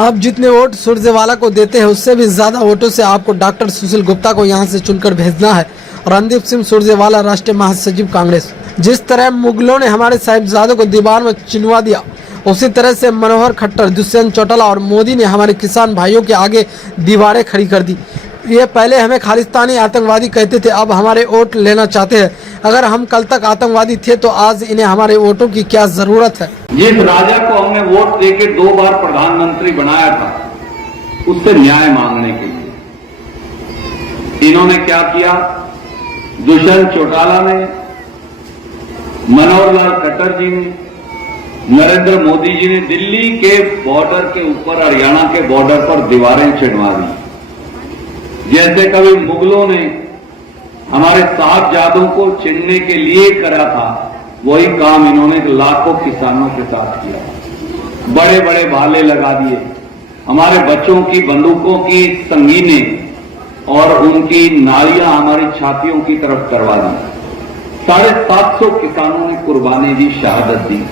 आप जितने वोट सुरजेवाला को देते हैं उससे भी ज्यादा वोटों से आपको डॉक्टर सुशील गुप्ता को यहां से चुनकर भेजना है। रणदीप सिंह सुरजेवाला, राष्ट्रीय महासचिव कांग्रेस। जिस तरह मुगलों ने हमारे साहिबजादों को दीवार में चिनवा दिया, उसी तरह से मनोहर खट्टर, दुष्यंत चौटाला और मोदी ने हमारे किसान भाइयों के आगे दीवारें खड़ी कर दी। ये पहले हमें खालिस्तानी आतंकवादी कहते थे, अब हमारे वोट लेना चाहते हैं। अगर हम कल तक आतंकवादी थे तो आज इन्हें हमारे वोटों की क्या जरूरत है। जिस राजा को हमने वोट देके 2 बार प्रधानमंत्री बनाया था, उससे न्याय मांगने के लिए इन्होंने क्या किया? दुष्यंत चौटाला ने, मनोहर लाल खट्टर जी ने, नरेंद्र मोदी जी ने दिल्ली के बॉर्डर के ऊपर, हरियाणा के बॉर्डर पर दीवारें चिनवा दी। जैसे कभी मुगलों ने हमारे साहिबजादों को चिनने के लिए करा था, वही काम इन्होंने लाखों किसानों के साथ किया। बड़े बड़े भाले लगा दिए, हमारे बच्चों की बंदूकों की संगीनें और उनकी नालियां हमारी छातियों की तरफ करवा दी। 750 किसानों ने कुर्बानी दी, शहादत दी।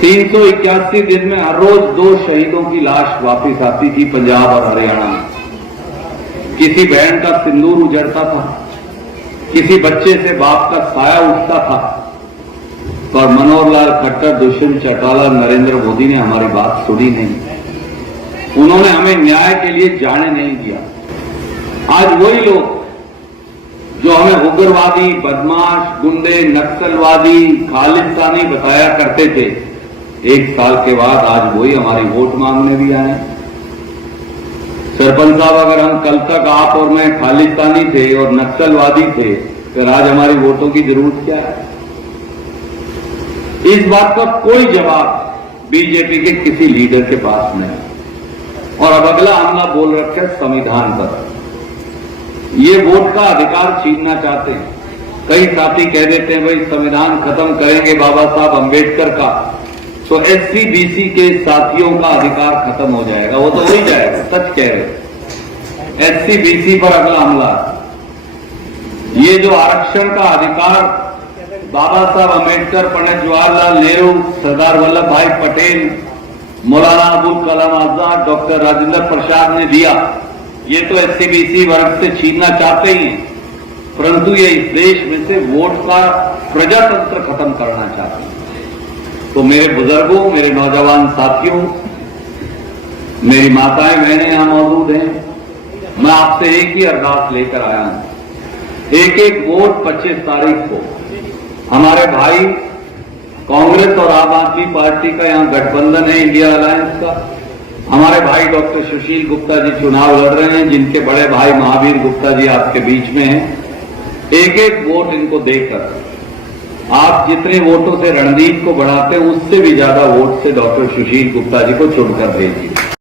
381 दिन में हर रोज 2 शहीदों की लाश वापस आती थी पंजाब और हरियाणा में। किसी बहन का सिंदूर उजड़ता था, किसी बच्चे से बाप का साया उठता था, पर मनोहर लाल खट्टर, दुष्यंत चौटाला, नरेंद्र मोदी ने हमारी बात सुनी नहीं। उन्होंने हमें न्याय के लिए जाने नहीं दिया। आज वही लोग जो हमें उग्रवादी, बदमाश, गुंडे, नक्सलवादी, खालिस्तानी बताया करते थे, 1 साल के बाद आज वही हमारी वोट मांगने भी आए। सरपंच साहब, अगर हम कल तक आप और मैं खालिस्तानी थे और नक्सलवादी थे, फिर आज हमारी वोटों की जरूरत क्या है? इस बात का कोई जवाब बीजेपी के किसी लीडर के पास नहीं। और अब अगला हमला बोल रखे संविधान पर। ये वोट का अधिकार छीनना चाहते हैं। कई साथी कह देते हैं भाई संविधान खत्म करेंगे बाबा साहब अंबेडकर का, तो एससी बीसी के साथियों का अधिकार खत्म हो जाएगा। वो तो हो ही जाएगा, सच कह रहे। एससी बीसी पर अगला हमला। ये जो आरक्षण का अधिकार बाबा साहब अंबेडकर, पंडित जवाहरलाल नेहरू, सरदार वल्लभ भाई पटेल, मौलाना अबुल कलाम आजाद, डॉक्टर राजेंद्र प्रसाद ने दिया, ये तो एससी बीसी वर्ग से छीनना चाहते ही, परंतु ये इस देश में से वोट का प्रजातंत्र खत्म करना चाहते हैं। तो मेरे बुजुर्गों, मेरे नौजवान साथियों, मेरी माताएं बहनें यहां मौजूद हैं, मैं आपसे एक ही अरदास लेकर आया हूं। एक वोट 25 तारीख को हमारे भाई कांग्रेस और आम आदमी पार्टी का यहां गठबंधन है, इंडिया अलायंस का। हमारे भाई डॉक्टर सुशील गुप्ता जी चुनाव लड़ रहे हैं, जिनके बड़े भाई महावीर गुप्ता जी आपके बीच में हैं। एक वोट इनको देकर आप जितने वोटों से रणदीप को बढ़ाते हैं, उससे भी ज्यादा वोट से डॉक्टर सुशील गुप्ता जी को चुनकर भेजिए।